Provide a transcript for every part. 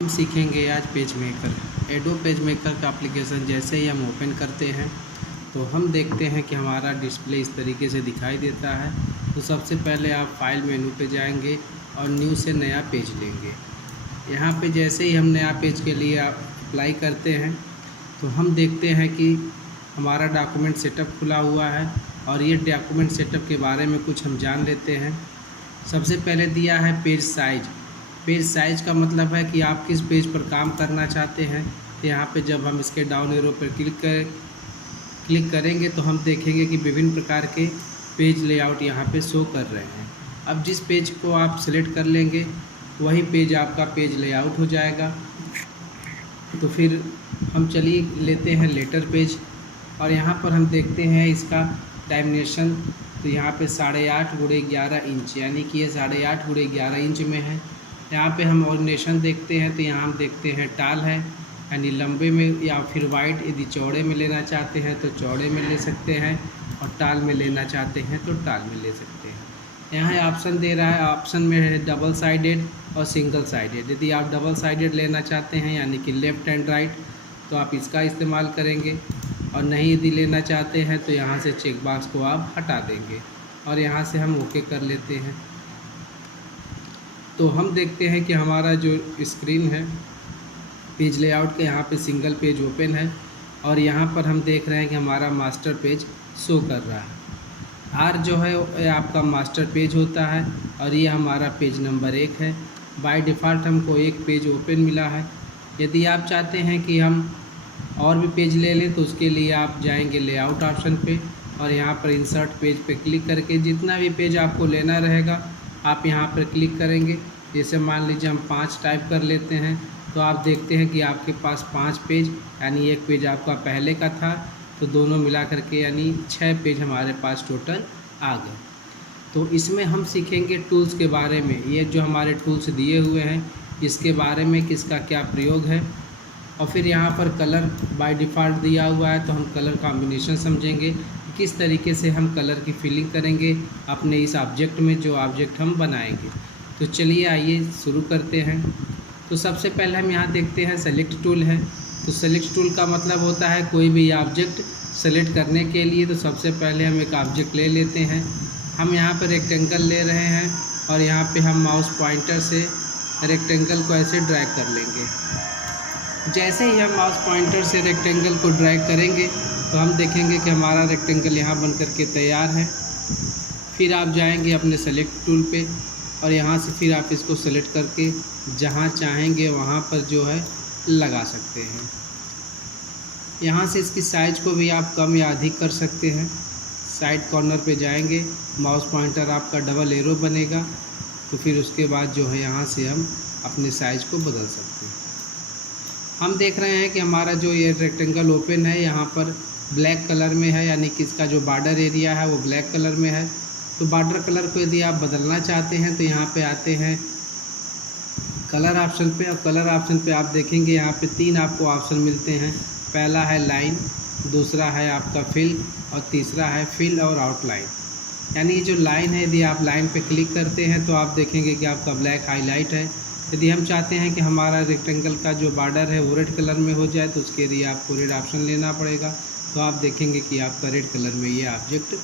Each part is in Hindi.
हम सीखेंगे आज page maker. Adobe page maker का एप्लीकेशन जैसे ही हम ओपन करते हैं तो हम देखते हैं कि हमारा डिस्प्ले इस तरीके से दिखाई देता है। तो सबसे पहले आप फाइल मेनू पे जाएंगे और न्यू से नया पेज लेंगे। यहाँ पे जैसे ही हम नया पेज के लिए अप्लाई करते हैं तो हम देखते हैं कि हमारा डॉक्यूमेंट सेटअप खुला हुआ है और ये डॉक्यूमेंट सेटअप के बारे में कुछ हम जान लेते हैं। सबसे पहले दिया है पेज साइज। पेज साइज़ का मतलब है कि आप किस पेज पर काम करना चाहते हैं। तो यहाँ पे जब हम इसके डाउन एरो पर क्लिक करेंगे तो हम देखेंगे कि विभिन्न प्रकार के पेज लेआउट यहाँ पे शो कर रहे हैं। अब जिस पेज को आप सिलेक्ट कर लेंगे वही पेज आपका पेज लेआउट हो जाएगा। तो फिर हम चलिए लेते हैं लेटर पेज और यहाँ पर हम देखते हैं इसका डायमेंशन। तो यहाँ पे 8.5x11 इंच यानी कि ये 8.5x11 इंच में है। यहाँ पे हम ऑर्डिनेशन देखते हैं तो यहाँ हम देखते हैं टाल है यानी लंबे में, या फिर वाइड यदि चौड़े में लेना चाहते हैं तो चौड़े में ले सकते हैं और टाल में लेना चाहते हैं तो टाल में ले सकते हैं। यहाँ ऑप्शन दे रहा है, ऑप्शन में है डबल साइडेड और सिंगल साइडेड। यदि आप डबल साइडेड लेना चाहते हैं यानी कि लेफ़्ट एंड राइट तो आप इसका इस्तेमाल करेंगे, और नहीं यदि लेना चाहते हैं तो यहाँ से चेक बॉक्स को आप हटा देंगे और यहाँ से हम ओके कर लेते हैं। तो हम देखते हैं कि हमारा जो स्क्रीन है पेज लेआउट के, यहाँ पे सिंगल पेज ओपन है और यहाँ पर हम देख रहे हैं कि हमारा मास्टर पेज शो कर रहा है। आर जो है ये आपका मास्टर पेज होता है और ये हमारा पेज नंबर 1 है। बाय डिफ़ॉल्ट हमको एक पेज ओपन मिला है। यदि आप चाहते हैं कि हम और भी पेज ले लें तो उसके लिए आप जाएंगे लेआउट ऑप्शन पे और यहाँ पर इंसर्ट पेज पे क्लिक करके जितना भी पेज आपको लेना रहेगा आप यहाँ पर क्लिक करेंगे। जैसे मान लीजिए हम 5 टाइप कर लेते हैं तो आप देखते हैं कि आपके पास 5 पेज यानी एक पेज आपका पहले का था तो दोनों मिला करके यानी 6 पेज हमारे पास टोटल आ गए। तो इसमें हम सीखेंगे टूल्स के बारे में। ये जो हमारे टूल्स दिए हुए हैं इसके बारे में किसका क्या प्रयोग है, और फिर यहाँ पर कलर बाय डिफ़ॉल्ट दिया हुआ है तो हम कलर कॉम्बिनेशन समझेंगे किस तरीके से हम कलर की फिलिंग करेंगे अपने इस ऑब्जेक्ट में जो ऑब्जेक्ट हम बनाएंगे। तो चलिए आइए शुरू करते हैं। तो सबसे पहले हम यहाँ देखते हैं सेलेक्ट टूल है। तो सेलेक्ट टूल का मतलब होता है कोई भी ऑब्जेक्ट सेलेक्ट करने के लिए। तो सबसे पहले हम एक ऑब्जेक्ट ले लेते हैं। हम यहाँ पर रेक्टेंगल ले रहे हैं और यहाँ पे हम माउस पॉइंटर से रेक्टेंगल को ऐसे ड्रैग कर लेंगे। जैसे ही हम माउस पॉइंटर से रेक्टेंगल को ड्रैग करेंगे तो हम देखेंगे कि हमारा रेक्टेंगल यहाँ बन करके तैयार है। फिर आप जाएंगे अपने सेलेक्ट टूल पे और यहाँ से फिर आप इसको सेलेक्ट करके जहाँ चाहेंगे वहाँ पर जो है लगा सकते हैं। यहाँ से इसकी साइज़ को भी आप कम या अधिक कर सकते हैं। साइड कॉर्नर पे जाएंगे, माउस पॉइंटर आपका डबल एरो बनेगा तो फिर उसके बाद जो है यहाँ से हम अपने साइज़ को बदल सकते हैं। हम देख रहे हैं कि हमारा जो ये रेक्टेंगल ओपन है यहाँ पर ब्लैक कलर में है यानी कि इसका जो बॉर्डर एरिया है वो ब्लैक कलर में है। तो बॉर्डर कलर को यदि आप बदलना चाहते हैं तो यहाँ पे आते हैं कलर ऑप्शन पे, और कलर ऑप्शन पे आप देखेंगे यहाँ पे 3 आपको ऑप्शन मिलते हैं। पहला है लाइन, दूसरा है आपका फिल और तीसरा है फिल और आउटलाइन। यानी ये जो लाइन है यदि आप लाइन पे क्लिक करते हैं तो आप देखेंगे कि आपका ब्लैक हाईलाइट है। यदि हम चाहते हैं कि हमारा रेक्टेंगल का जो बॉर्डर है वो रेड कलर में हो जाए तो उसके लिए आपको रेड ऑप्शन लेना पड़ेगा। तो आप देखेंगे कि आपका रेड कलर में ये ऑब्जेक्ट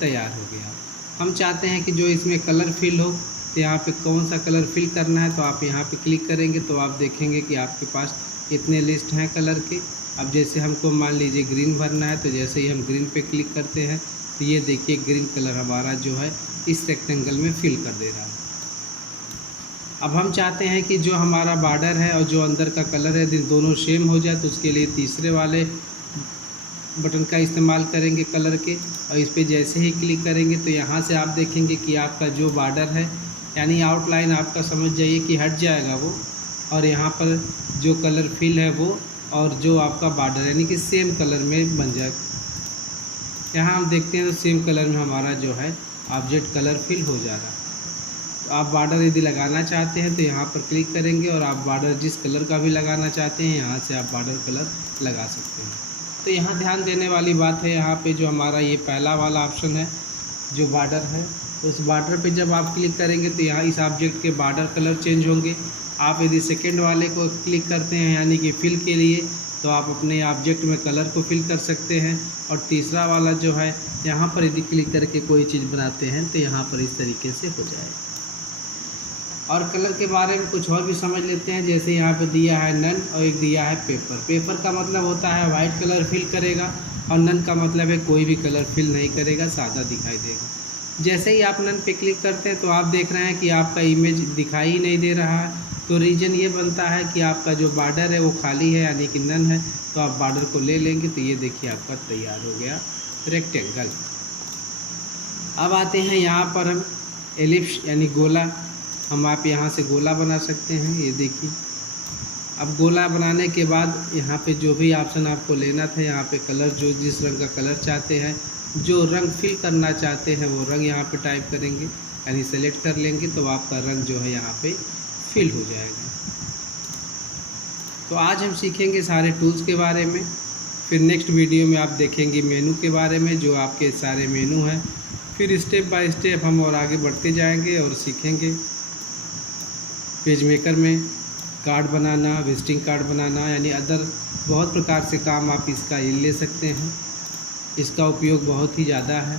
तैयार हो गया। हम चाहते हैं कि जो इसमें कलर फिल हो तो यहाँ पे कौन सा कलर फिल करना है तो आप यहाँ पे क्लिक करेंगे तो आप देखेंगे कि आपके पास इतने लिस्ट हैं कलर के। अब जैसे हमको मान लीजिए ग्रीन भरना है तो जैसे ही हम ग्रीन पे क्लिक करते हैं तो ये देखिए ग्रीन कलर हमारा जो है इस रेक्टेंगल में फिल कर दे रहा है। अब हम चाहते हैं कि जो हमारा बॉर्डर है और जो अंदर का कलर है दोनों सेम हो जाए तो उसके लिए तीसरे वाले बटन का इस्तेमाल करेंगे कलर के, और इस पर जैसे ही क्लिक करेंगे तो यहाँ से आप देखेंगे कि आपका जो बॉर्डर है यानी आउटलाइन आपका समझ जाइए कि हट जाएगा वो, और यहाँ पर जो कलर फिल है वो और जो आपका बॉर्डर यानी कि सेम कलर में बन जाए। यहाँ हम देखते हैं तो सेम कलर में हमारा जो है ऑब्जेक्ट कलर फिल हो जा रहा है। तो आप बॉर्डर यदि लगाना चाहते हैं तो यहाँ पर क्लिक करेंगे और आप बॉर्डर जिस कलर का भी लगाना चाहते हैं यहाँ से आप बॉर्डर कलर लगा सकते हैं। तो यहाँ ध्यान देने वाली बात है, यहाँ पे जो हमारा ये पहला वाला ऑप्शन है जो बॉर्डर है, तो उस बॉर्डर पे जब आप क्लिक करेंगे तो यहाँ इस ऑब्जेक्ट के बॉर्डर कलर चेंज होंगे। आप यदि सेकेंड वाले को क्लिक करते हैं यानी कि फिल के लिए, तो आप अपने ऑब्जेक्ट में कलर को फिल कर सकते हैं। और तीसरा वाला जो है यहाँ पर यदि क्लिक करके कोई चीज़ बनाते हैं तो यहाँ पर इस तरीके से हो जाएगा। और कलर के बारे में कुछ और भी समझ लेते हैं। जैसे यहाँ पे दिया है नन और एक दिया है पेपर। पेपर का मतलब होता है वाइट कलर फिल करेगा और नन का मतलब है कोई भी कलर फिल नहीं करेगा, सादा दिखाई देगा। जैसे ही आप नन पे क्लिक करते हैं तो आप देख रहे हैं कि आपका इमेज दिखाई ही नहीं दे रहा है। तो रीज़न ये बनता है कि आपका जो बॉर्डर है वो खाली है यानी कि नन है। तो आप बॉर्डर को ले लेंगे तो ये देखिए आपका तैयार हो गया रेक्टेंगल। अब आते हैं यहाँ पर हम एलिप्स यानी गोला, हम आप यहाँ से गोला बना सकते हैं। ये देखिए, अब गोला बनाने के बाद यहाँ पे जो भी ऑप्शन आपको लेना था, यहाँ पे कलर जो जिस रंग का कलर चाहते हैं, जो रंग फिल करना चाहते हैं वो रंग यहाँ पे टाइप करेंगे यानी सेलेक्ट कर लेंगे तो आपका रंग जो है यहाँ पे फिल हो जाएगा। तो आज हम सीखेंगे सारे टूल्स के बारे में। फिर नेक्स्ट वीडियो में आप देखेंगे मेनू के बारे में, जो आपके सारे मेनू हैं। फिर स्टेप बाय स्टेप हम और आगे बढ़ते जाएंगे और सीखेंगे पेज मेकर में कार्ड बनाना, विजिटिंग कार्ड बनाना, यानी अदर बहुत प्रकार से काम आप इसका ले सकते हैं। इसका उपयोग बहुत ही ज़्यादा है।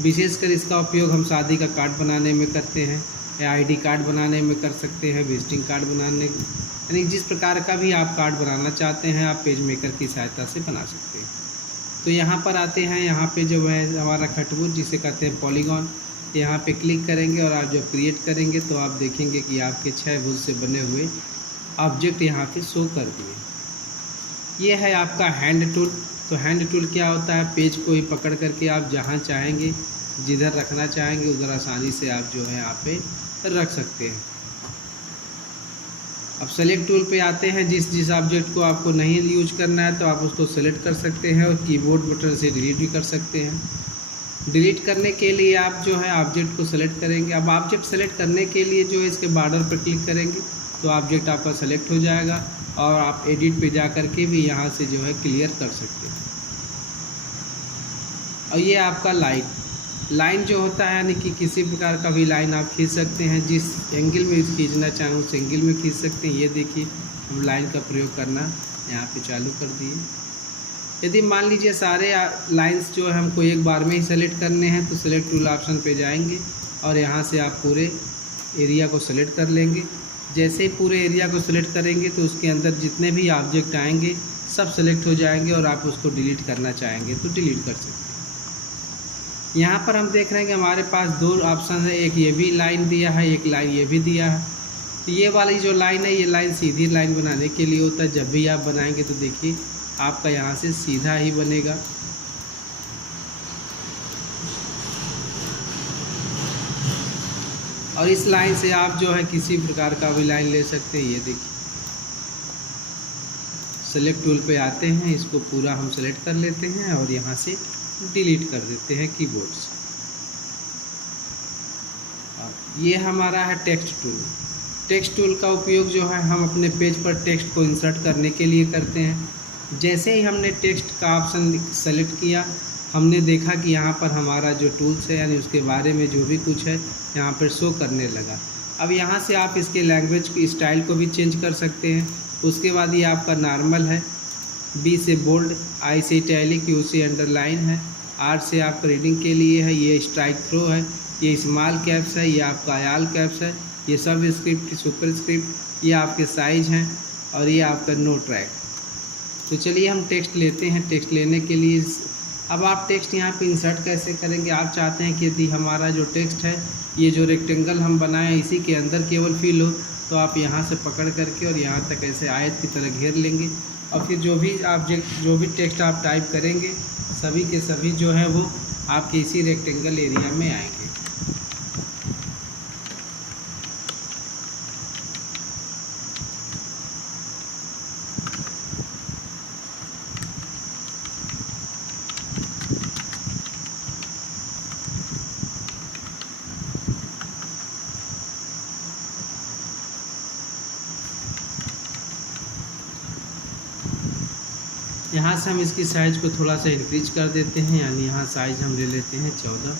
विशेषकर इसका उपयोग हम शादी का कार्ड बनाने में करते हैं या आईडी कार्ड बनाने में कर सकते हैं, विजिटिंग कार्ड बनाने, यानी जिस प्रकार का भी आप कार्ड बनाना चाहते हैं आप पेज मेकर की सहायता से बना सकते हैं। तो यहाँ पर आते हैं, यहाँ पे जो है हमारा खटबुज जिसे कहते हैं पॉलीगॉन, यहाँ पे क्लिक करेंगे और आप जब क्रिएट करेंगे तो आप देखेंगे कि आपके 6 भुज से बने हुए ऑब्जेक्ट यहाँ पे शो कर दिए। ये है आपका हैंड टूल। तो हैंड टूल क्या होता है, पेज को ही पकड़ करके आप जहाँ चाहेंगे, जिधर रखना चाहेंगे उधर आसानी से आप जो है यहाँ पे रख सकते हैं। अब सेलेक्ट टूल पे आते हैं। जिस ऑब्जेक्ट को आपको नहीं यूज करना है तो आप उसको सेलेक्ट कर सकते हैं और कीबोर्ड बटन से डिलीट भी कर सकते हैं। डिलीट करने के लिए आप जो है ऑब्जेक्ट को सेलेक्ट करेंगे। अब ऑब्जेक्ट सेलेक्ट करने के लिए जो है इसके बॉर्डर पर क्लिक करेंगे तो ऑब्जेक्ट आपका सेलेक्ट हो जाएगा और आप एडिट पे जा कर के भी यहाँ से जो है क्लियर कर सकते हैं। और ये आपका लाइन जो होता है यानी कि किसी प्रकार का भी लाइन आप खींच सकते हैं, जिस एंगल में खींचना चाहें उस एंगल में खींच सकते हैं। ये देखिए हम लाइन का प्रयोग करना यहाँ पे चालू कर दिए। यदि मान लीजिए सारे लाइंस जो है हमको एक बार में ही सेलेक्ट करने हैं तो सेलेक्ट टूल ऑप्शन पे जाएंगे और यहाँ से आप पूरे एरिया को सेलेक्ट कर लेंगे। जैसे ही पूरे एरिया को सेलेक्ट करेंगे तो उसके अंदर जितने भी ऑब्जेक्ट आएंगे सब सेलेक्ट हो जाएंगे और आप उसको डिलीट करना चाहेंगे तो डिलीट कर सकते हैं। यहाँ पर हम देख रहे हैं कि हमारे पास 2 ऑप्शन है, एक ये भी लाइन दिया है, एक लाइन ये भी दिया है। तो ये वाली जो लाइन है ये लाइन सीधी लाइन बनाने के लिए होता है। जब भी आप बनाएंगे तो देखिए आपका यहाँ से सीधा ही बनेगा। और इस लाइन से आप जो है किसी प्रकार का भी लाइन ले सकते हैं। ये देखिए सेलेक्ट टूल पे आते हैं, इसको पूरा हम सेलेक्ट कर लेते हैं और यहाँ से डिलीट कर देते हैं कीबोर्ड से। ये हमारा है टेक्स्ट टूल। टेक्स्ट टूल का उपयोग जो है हम अपने पेज पर टेक्स्ट को इंसर्ट करने के लिए करते हैं। जैसे ही हमने टेक्स्ट का ऑप्शन सेलेक्ट किया, हमने देखा कि यहाँ पर हमारा जो टूल्स है यानी उसके बारे में जो भी कुछ है यहाँ पर शो करने लगा। अब यहाँ से आप इसके लैंग्वेज की स्टाइल को भी चेंज कर सकते हैं। उसके बाद ये आपका नॉर्मल है, B से बोल्ड, I से इटैलिक, U से अंडरलाइन है, R से आपका रीडिंग के लिए है, ये स्ट्राइक थ्रो है, ये स्मॉल कैप्स है, ये आपका ऑल कैप्स है, ये सब स्क्रिप्ट, सुपर स्क्रिप्ट, ये आपके साइज हैं और ये आपका नो ट्रैक। तो चलिए हम टेक्स्ट लेते हैं। टेक्स्ट लेने के लिए अब आप टेक्स्ट यहाँ पे इंसर्ट कैसे करेंगे। आप चाहते हैं कि यदि हमारा जो टेक्स्ट है ये जो रेक्टेंगल हम बनाएं इसी के अंदर केवल फिल हो, तो आप यहाँ से पकड़ करके और यहाँ तक ऐसे आयत की तरह घेर लेंगे और फिर जो भी ऑब्जेक्ट जो भी टेक्स्ट आप टाइप करेंगे सभी के सभी जो है वो आपके इसी रेक्टेंगल एरिया में आएंगे। यहाँ से हम इसकी साइज़ को थोड़ा सा इंक्रीज कर देते हैं, यानी यहाँ साइज़ हम ले लेते हैं 14।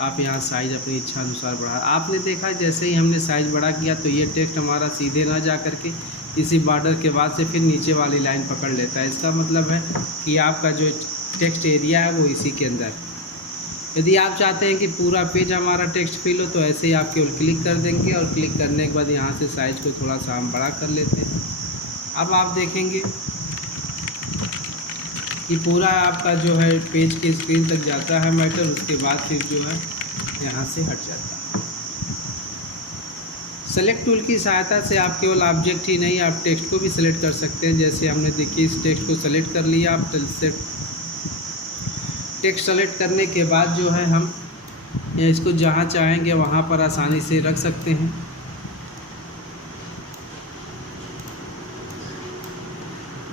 आप यहाँ साइज़ अपनी इच्छा अनुसार बढ़ा। आपने देखा जैसे ही हमने साइज़ बड़ा किया तो ये टेक्स्ट हमारा सीधे ना जा कर के इसी बॉर्डर के बाद से फिर नीचे वाली लाइन पकड़ लेता है। इसका मतलब है कि आपका जो टेक्स्ट एरिया है वो इसी के अंदर। यदि आप चाहते हैं कि पूरा पेज हमारा टेक्स्ट फिल हो तो ऐसे ही आप केवल क्लिक कर देंगे और क्लिक करने के बाद यहाँ से साइज़ को थोड़ा सा हम बड़ा कर लेते हैं। अब आप देखेंगे कि पूरा आपका जो है पेज की स्क्रीन तक जाता है मैटर, उसके बाद फिर जो है यहाँ से हट जाता है। सेलेक्ट टूल की सहायता से आप केवल ऑब्जेक्ट ही नहीं आप टेक्स्ट को भी सेलेक्ट कर सकते हैं। जैसे हमने देखिए इस टेक्स्ट को सेलेक्ट कर लिया। आप टेक्स्ट सेलेक्ट करने के बाद जो है हम इसको जहाँ चाहेंगे वहाँ पर आसानी से रख सकते हैं।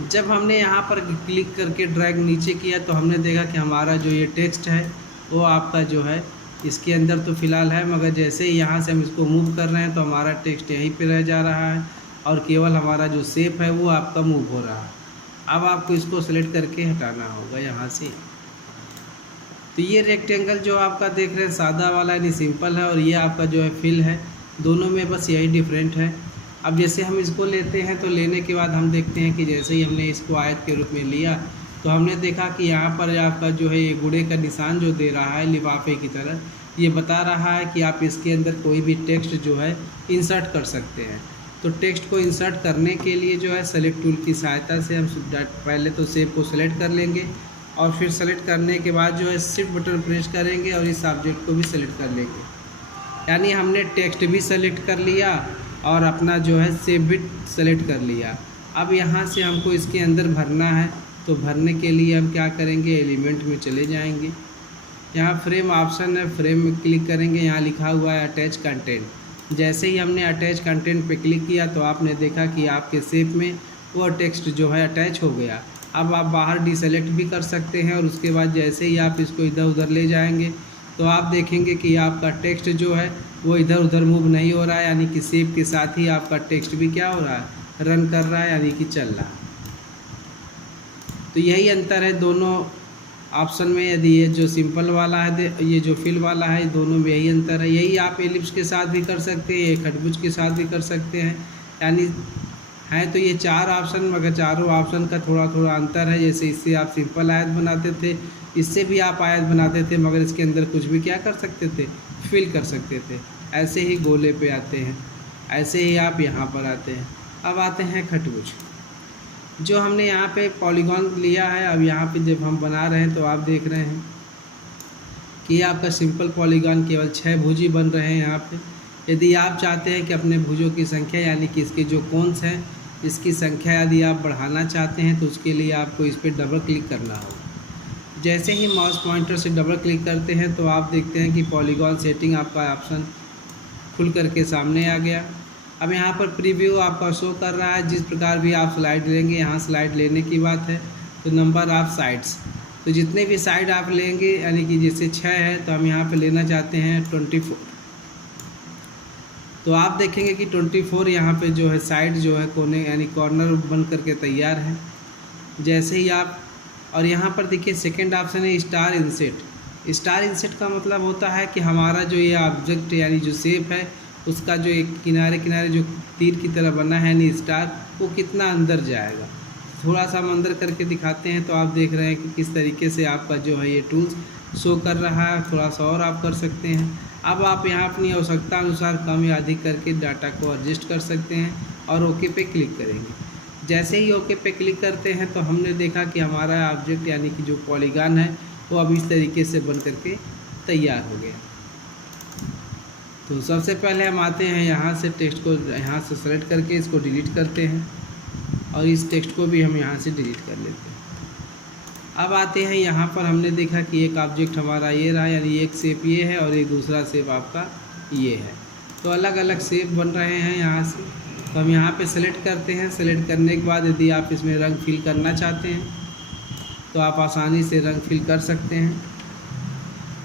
जब हमने यहाँ पर क्लिक करके ड्रैग नीचे किया तो हमने देखा कि हमारा जो ये टेक्स्ट है वो आपका जो है इसके अंदर तो फ़िलहाल है, मगर जैसे ही यहाँ से हम इसको मूव कर रहे हैं तो हमारा टेक्स्ट यहीं पे रह जा रहा है और केवल हमारा जो शेप है वो आपका मूव हो रहा है। अब आपको इसको सेलेक्ट करके हटाना होगा यहाँ से। तो ये रेक्टेंगल जो आपका देख रहे हैं सादा वाला यानी सिंपल है, और ये आपका जो है फिल है, दोनों में बस यही डिफरेंट है। अब जैसे हम इसको लेते हैं तो लेने के बाद हम देखते हैं कि जैसे ही हमने इसको आयत के रूप में लिया तो हमने देखा कि यहाँ पर आपका जो है ये गुड़े का निशान जो दे रहा है लिफाफे की तरह, ये बता रहा है कि आप इसके अंदर कोई भी टेक्स्ट जो है इंसर्ट कर सकते हैं। तो टेक्स्ट को इंसर्ट करने के लिए जो है सेलेक्ट टूल की सहायता से हम पहले तो शेप को सेलेक्ट कर लेंगे और फिर सेलेक्ट करने के बाद जो है शिफ्ट बटन प्रेस करेंगे और इस ऑब्जेक्ट को भी सेलेक्ट कर लेंगे। यानी हमने टेक्स्ट भी सेलेक्ट कर लिया और अपना जो है शेप भी सेलेक्ट कर लिया। अब यहाँ से हमको इसके अंदर भरना है, तो भरने के लिए हम क्या करेंगे, एलिमेंट में चले जाएंगे। यहाँ फ्रेम ऑप्शन है, फ्रेम में क्लिक करेंगे, यहाँ लिखा हुआ है अटैच कंटेंट। जैसे ही हमने अटैच कंटेंट पे क्लिक किया तो आपने देखा कि आपके शेप में वो टेक्स्ट जो है अटैच हो गया। अब आप बाहर डिसेलेक्ट भी कर सकते हैं और उसके बाद जैसे ही आप इसको इधर उधर ले जाएंगे तो आप देखेंगे कि आपका टेक्स्ट जो है वो इधर उधर मूव नहीं हो रहा है, यानी कि शेप के साथ ही आपका टेक्स्ट भी क्या हो रहा है, रन कर रहा है, यानी कि चल रहा है। तो यही अंतर है दोनों ऑप्शन में। यदि ये जो सिंपल वाला है, ये जो फिल वाला है, दोनों में यही अंतर है। यही आप एलिप्स के साथ भी कर सकते हैं, एक खटभुज के साथ भी कर सकते हैं। यानी है तो ये 4 ऑप्शन, मगर चारों ऑप्शन का थोड़ा थोड़ा अंतर है। जैसे इससे आप सिंपल आयत बनाते थे, इससे भी आप आयत बनाते थे, मगर इसके अंदर कुछ भी क्या कर सकते थे, फिल कर सकते थे। ऐसे ही गोले पे आते हैं, ऐसे ही आप यहाँ पर आते हैं। अब आते हैं खटभुज। जो हमने यहाँ पे पॉलीगॉन लिया है, अब यहाँ पे जब हम बना रहे हैं तो आप देख रहे हैं कि आपका सिंपल पॉलीगॉन केवल 6 भुज ही बन रहे हैं यहाँ पे। यदि आप चाहते हैं कि अपने भुजों की संख्या यानी कि इसके जो कोन्स हैं इसकी संख्या यदि आप बढ़ाना चाहते हैं तो उसके लिए आपको इस पर डबल क्लिक करना होगा। जैसे ही माउस पॉइंटर से डबल क्लिक करते हैं तो आप देखते हैं कि पॉलीगॉन सेटिंग आपका ऑप्शन खुल करके सामने आ गया। अब यहाँ पर प्रीव्यू आपका शो कर रहा है। जिस प्रकार भी आप स्लाइड लेंगे, यहाँ स्लाइड लेने की बात है तो नंबर ऑफ साइड्स, तो जितने भी साइड आप लेंगे यानी कि जैसे 6 है तो हम यहाँ पे लेना चाहते हैं 24, तो आप देखेंगे कि 24 यहाँ पे जो है साइड जो है कोने यानी कॉर्नर बन करके तैयार है। जैसे ही आप, और यहाँ पर देखिए सेकेंड ऑप्शन है स्टार इंसेट। स्टार इंसेट का मतलब होता है कि हमारा जो ये ऑब्जेक्ट यानी जो शेप है उसका जो एक किनारे किनारे जो तीर की तरह बना है यानी स्टार, वो कितना अंदर जाएगा। थोड़ा सा हम अंदर करके दिखाते हैं तो आप देख रहे हैं कि किस तरीके से आपका जो है ये टूल्स शो कर रहा है। थोड़ा सा और आप कर सकते हैं। अब आप यहाँ अपनी आवश्यकता अनुसार कम या अधिक करके डाटा को एडजस्ट कर सकते हैं और ओके पे क्लिक करेंगे। जैसे ही ओके पे क्लिक करते हैं तो हमने देखा कि हमारा ऑब्जेक्ट यानी कि जो पॉलीगॉन है वो अब इस तरीके से बन करके तैयार हो गया। तो सबसे पहले हम आते हैं यहाँ से टेक्स्ट को यहाँ से सेलेक्ट करके इसको डिलीट करते हैं और इस टेक्स्ट को भी हम यहाँ से डिलीट कर लेते हैं। अब आते हैं यहाँ पर हमने देखा कि एक ऑब्जेक्ट हमारा ये रहा, यानी एक शेप ये है और एक दूसरा शेप आपका ये है। तो अलग अलग शेप बन रहे हैं यहाँ से। तो हम यहाँ पे सेलेक्ट करते हैं। सेलेक्ट करने के बाद यदि आप इसमें रंग फिल करना चाहते हैं तो आप आसानी से रंग फिल कर सकते हैं।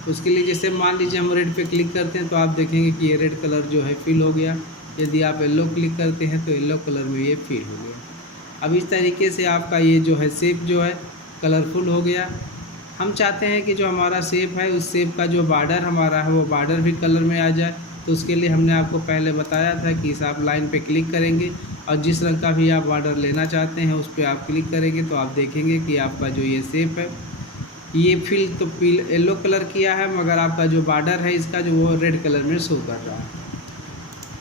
उसके लिए जैसे मान लीजिए हम रेड पे क्लिक करते हैं तो आप देखेंगे कि ये रेड कलर जो है फिल हो गया। यदि आप येलो क्लिक करते हैं तो येलो कलर में ये फिल हो गया। अब इस तरीके से आपका ये जो है शेप जो है कलरफुल हो गया। हम चाहते हैं कि जो हमारा शेप है उस शेप का जो बॉर्डर हमारा है वो बॉर्डर भी कलर में आ जाए। तो उसके लिए हमने आपको पहले बताया था कि इस आप लाइन पे क्लिक करेंगे और जिस रंग का भी आप बॉर्डर लेना चाहते हैं उस पर आप क्लिक करेंगे तो आप देखेंगे कि आपका जो ये शेप है ये फिल तो येलो कलर किया है, मगर आपका जो बॉर्डर है इसका जो वो रेड कलर में शो कर रहा है।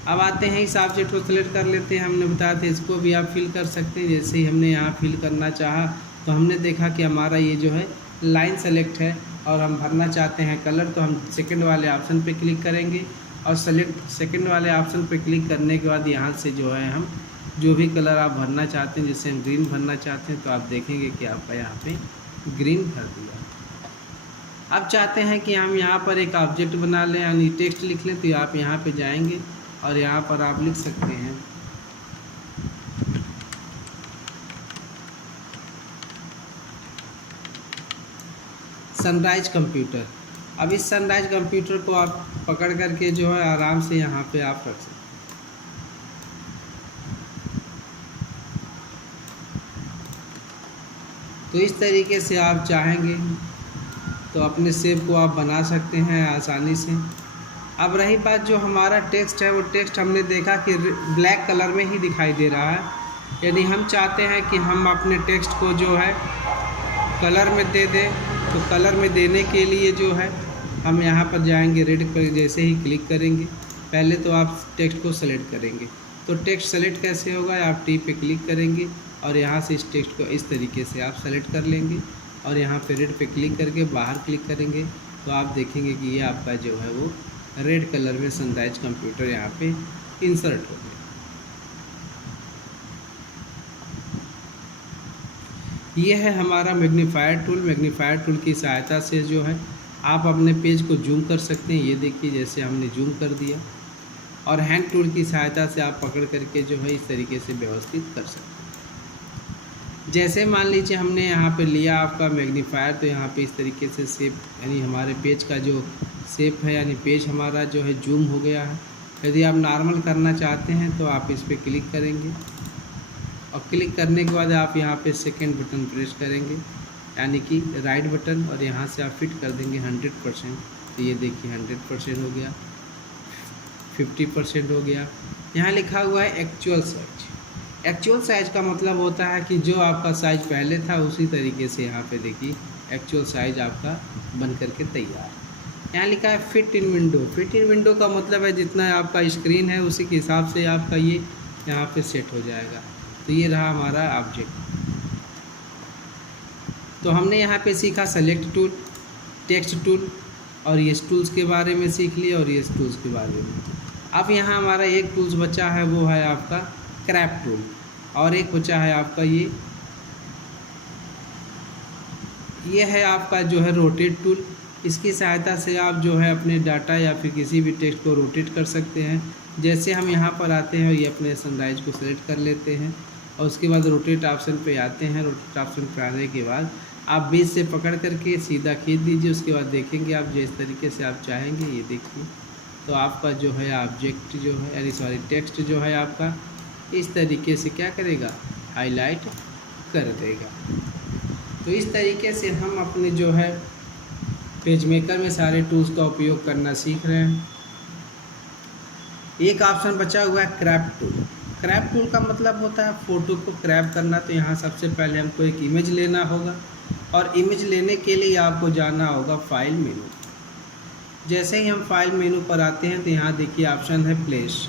अब आते हैं इस ऑब्जेक्ट को सिलेक्ट कर लेते हैं। हमने बताया था इसको भी आप फिल कर सकते हैं। जैसे ही हमने यहाँ फिल करना चाहा तो हमने देखा कि हमारा ये जो है लाइन सेलेक्ट है और हम भरना चाहते हैं कलर, तो हम सेकंड वाले ऑप्शन पे क्लिक करेंगे और सेकंड वाले ऑप्शन पे क्लिक करने के बाद यहाँ से जो है हम जो भी कलर आप भरना चाहते हैं, जैसे हम ग्रीन भरना चाहते हैं तो आप देखेंगे कि आपका यहाँ पे ग्रीन भर दिया। अब चाहते हैं कि हम यहाँ पर एक ऑब्जेक्ट बना लें यानी टेक्स्ट लिख लें, तो आप यहाँ पे जाएंगे और यहाँ पर आप लिख सकते हैं सनराइज कंप्यूटर। अब इस सनराइज कंप्यूटर को आप पकड़ करके जो है आराम से यहाँ पे आप रख सकते हैं। तो इस तरीके से आप चाहेंगे तो अपने शेप को आप बना सकते हैं आसानी से। अब रही बात जो हमारा टेक्स्ट है, वो टेक्स्ट हमने देखा कि ब्लैक कलर में ही दिखाई दे रहा है। यदि हम चाहते हैं कि हम अपने टेक्स्ट को जो है कलर में दे दें, तो कलर में देने के लिए जो है हम यहाँ पर जाएंगे, रेड पर जैसे ही क्लिक करेंगे पहले तो आप टेक्स्ट को सेलेक्ट करेंगे। तो टेक्स्ट सेलेक्ट कैसे होगा, आप टी पे क्लिक करेंगे और यहाँ से इस टेक्स्ट को इस तरीके से आप सेलेक्ट कर लेंगे और यहाँ पे रेड पे क्लिक करके बाहर क्लिक करेंगे तो आप देखेंगे कि ये आपका जो है वो रेड कलर में सनराइज कंप्यूटर यहाँ पे इंसर्ट हो गया। ये है हमारा मैग्नीफायर टूल। मैग्नीफायर टूल की सहायता से जो है आप अपने पेज को जूम कर सकते हैं। ये देखिए जैसे हमने जूम कर दिया, और हैंड टूल की सहायता से आप पकड़ करके जो है इस तरीके से व्यवस्थित कर सकते हैं। जैसे मान लीजिए हमने यहाँ पे लिया आपका मैग्नीफायर, तो यहाँ पे इस तरीके से शेप यानी हमारे पेज का जो शेप है यानी पेज हमारा जो है जूम हो गया है। यदि आप नॉर्मल करना चाहते हैं तो आप इस पर क्लिक करेंगे और क्लिक करने के बाद आप यहाँ पे सेकंड बटन प्रेस करेंगे यानी कि राइट बटन, और यहाँ से आप फिट कर देंगे 100%। तो ये देखिए 100% हो गया, 50% हो गया। यहाँ लिखा हुआ है एक्चुअल साइज। एक्चुअल साइज का मतलब होता है कि जो आपका साइज पहले था उसी तरीके से यहाँ पे देखिए एक्चुअल साइज आपका बन करके तैयार है। यहाँ लिखा है fit in window. Fit in window का मतलब है जितना आपका स्क्रीन है उसी के हिसाब से आपका ये यहाँ पे सेट हो जाएगा। तो ये रहा हमारा ऑब्जेक्ट। तो हमने यहाँ पे सीखा सेलेक्ट टूल, टेक्स्ट टूल और ये टूल्स के बारे में सीख लिया और ये टूल्स के बारे में। अब यहाँ हमारा एक टूल्स बचा है, वो है आपका क्रैप टूल, और एक बचा है आपका ये है आपका जो है रोटेट टूल। इसकी सहायता से आप जो है अपने डाटा या फिर किसी भी टेक्स्ट को रोटेट कर सकते हैं। जैसे हम यहाँ पर आते हैं, ये अपने सनराइज को सेलेक्ट कर लेते हैं और उसके बाद रोटेट ऑप्शन पे आते हैं। रोटेट ऑप्शन पे आने के बाद आप बीच से पकड़ करके सीधा खींच दीजिए। उसके बाद देखेंगे आप जिस तरीके से आप चाहेंगे, ये देखिए तो आपका जो है ऑब्जेक्ट जो है यानी सॉरी टेक्स्ट जो है आपका इस तरीके से क्या करेगा, हाईलाइट कर देगा। तो इस तरीके से हम अपने जो है पेज मेकर में सारे टूल्स का उपयोग करना सीख रहे हैं। एक ऑप्शन बचा हुआ है क्रैप टूल। क्रैप टूल का मतलब होता है फ़ोटो को क्रैप करना। तो यहाँ सबसे पहले हमको एक इमेज लेना होगा और इमेज लेने के लिए आपको जाना होगा फाइल मेनू। जैसे ही हम फाइल मेनू पर आते हैं तो यहाँ देखिए ऑप्शन है प्लेस।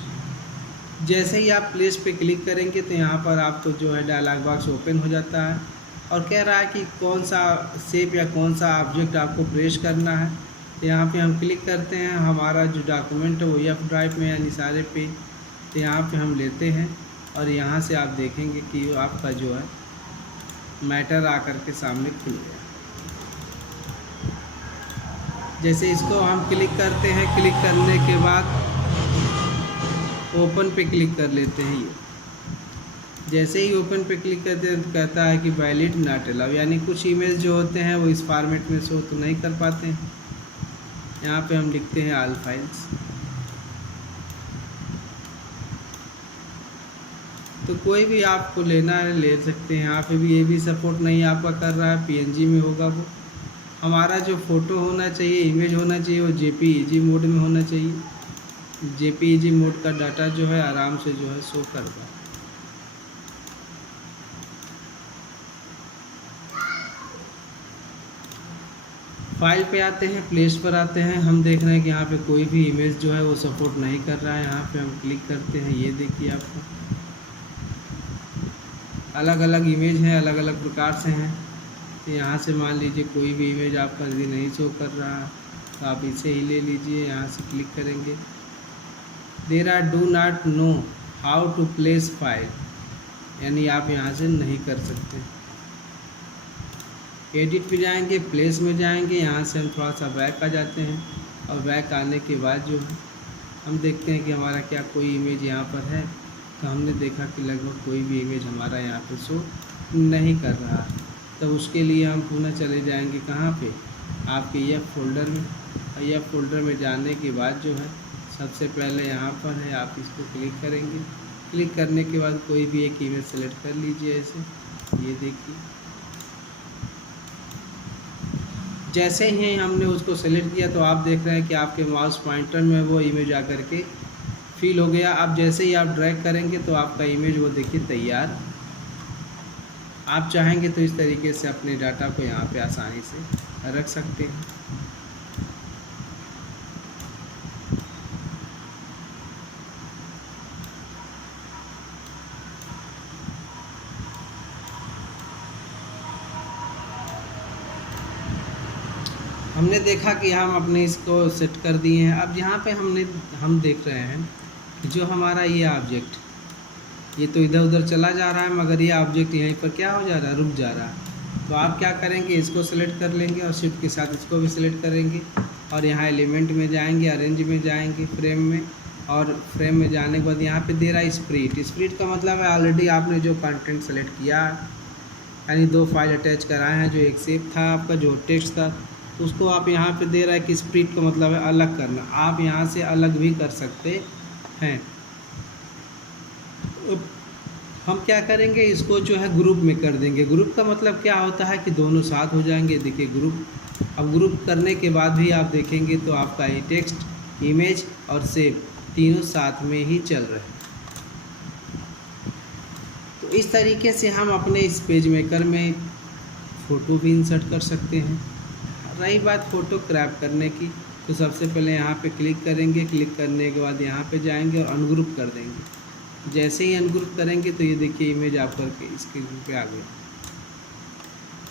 जैसे ही आप प्लेस पे क्लिक करेंगे तो यहाँ पर आपको जो है डायलॉग बॉक्स ओपन हो जाता है और कह रहा है कि कौन सा शेप या कौन सा ऑब्जेक्ट आपको प्रेस करना है। तो यहाँ पे हम क्लिक करते हैं, हमारा जो डॉक्यूमेंट है वो एफ ड्राइव में यानी सारे पे, तो यहाँ पे हम लेते हैं और यहाँ से आप देखेंगे कि आपका जो है मैटर आकर के सामने खुल गया। जैसे इसको हम क्लिक करते हैं, क्लिक करने के बाद ओपन पे क्लिक कर लेते हैं। ये जैसे ही ओपन पे क्लिक करते हैं तो कहता है कि वैलिड नॉट अलाउ, यानी कुछ इमेज जो होते हैं वो इस फॉर्मेट में शो तो नहीं कर पाते हैं। यहाँ पे हम लिखते हैं ऑल फाइल्स। तो कोई भी आपको लेना है ले सकते हैं। यहाँ पे भी ये भी सपोर्ट नहीं आपका कर रहा है, पीएनजी में होगा वो। हमारा जो फ़ोटो होना चाहिए, इमेज होना चाहिए, वो जेपीईजी मोड में होना चाहिए। जेपीईजी मोड का डाटा जो है आराम से जो है शो करता है। फाइल पे आते हैं, प्लेस पर आते हैं, हम देख रहे हैं कि यहाँ पे कोई भी इमेज जो है वो सपोर्ट नहीं कर रहा है। यहाँ पे हम क्लिक करते हैं, ये देखिए आपको अलग अलग इमेज हैं, अलग अलग प्रकार से हैं। तो यहाँ से मान लीजिए कोई भी इमेज आपका यदि नहीं शो कर रहा तो आप इसे ही ले लीजिए। यहाँ से क्लिक करेंगे, there are do not know how to place file, यानी आप यहाँ से नहीं कर सकते। एडिट पे जाएंगे, प्लेस में जाएंगे, यहाँ से हम थोड़ा सा बैक आ जाते हैं और बैक आने के बाद जो है हम देखते हैं कि हमारा क्या कोई इमेज यहाँ पर है। तो हमने देखा कि लगभग कोई भी इमेज हमारा यहाँ पे शो नहीं कर रहा। तो उसके लिए हम पुनः चले जाएंगे कहाँ पे, आपके यह फोल्डर में। और यह फोल्डर में जाने के बाद जो है सबसे पहले यहाँ पर है, आप इसको क्लिक करेंगे। क्लिक करने के बाद कोई भी एक इमेज सेलेक्ट कर लीजिए ऐसे, ये देखिए। जैसे ही हमने उसको सेलेक्ट किया तो आप देख रहे हैं कि आपके माउस पॉइंटर में वो इमेज आकर के फिल हो गया। अब जैसे ही आप ड्रैग करेंगे तो आपका इमेज वो देखिए तैयार। आप चाहेंगे तो इस तरीके से अपने डाटा को यहाँ पे आसानी से रख सकते हैं। हमने देखा कि हम अपने इसको सेट कर दिए हैं। अब यहाँ पे हम देख रहे हैं कि जो हमारा ये ऑब्जेक्ट, ये तो इधर उधर चला जा रहा है, मगर ये ऑब्जेक्ट यहीं पर क्या हो जा रहा है, रुक जा रहा है। तो आप क्या करेंगे, इसको सेलेक्ट कर लेंगे और शिफ्ट के साथ इसको भी सिलेक्ट करेंगे और यहाँ एलिमेंट में जाएंगे, अरेंज में जाएंगे, फ्रेम में, और फ्रेम में जाने के बाद यहाँ पे दे रहा है स्प्लिट। स्प्लिट का मतलब है ऑलरेडी आपने जो कंटेंट सेलेक्ट किया, यानी 2 फाइल अटैच कराए हैं, जो एक सेव था आपका, जो टेक्स्ट था, उसको आप यहाँ पे दे रहा है कि स्प्लिट का मतलब है अलग करना। आप यहाँ से अलग भी कर सकते हैं। हम क्या करेंगे, इसको जो है ग्रुप में कर देंगे। ग्रुप का मतलब क्या होता है कि दोनों साथ हो जाएंगे। देखिए ग्रुप, अब ग्रुप करने के बाद भी आप देखेंगे तो आपका ये टेक्स्ट, इमेज और सेव तीनों साथ में ही चल रहे हैं। तो इस तरीके से हम अपने इस पेज मेकर में फ़ोटो भी इंसर्ट कर सकते हैं। रही बात फ़ोटो क्रैप करने की, तो सबसे पहले यहाँ पे क्लिक करेंगे। क्लिक करने के बाद यहाँ पे जाएंगे और अनग्रुप कर देंगे। जैसे ही अनग्रुप करेंगे तो ये देखिए इमेज आप करके स्क्रीन पे आ गया।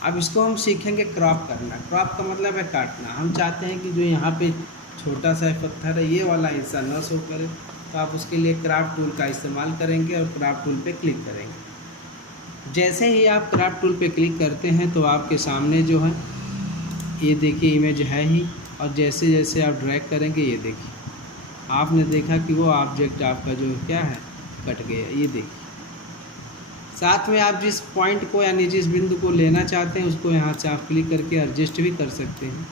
अब इसको हम सीखेंगे क्रॉप करना। क्रॉप का मतलब है काटना। हम चाहते हैं कि जो यहाँ पे छोटा सा पत्थर है, ये वाला हिस्सा न शो करे, तो आप उसके लिए क्राफ्ट टूल का इस्तेमाल करेंगे और क्राफ्ट टूल पे क्लिक करेंगे। जैसे ही आप क्राफ्ट टूल पे क्लिक करते हैं तो आपके सामने जो है ये देखिए इमेज है ही, और जैसे जैसे आप ड्रैग करेंगे ये देखिए आपने देखा कि वो ऑब्जेक्ट आपका जो क्या है कट गया। ये देखिए, साथ में आप जिस पॉइंट को यानी जिस बिंदु को लेना चाहते हैं उसको यहाँ से आप क्लिक करके एडजस्ट भी कर सकते हैं।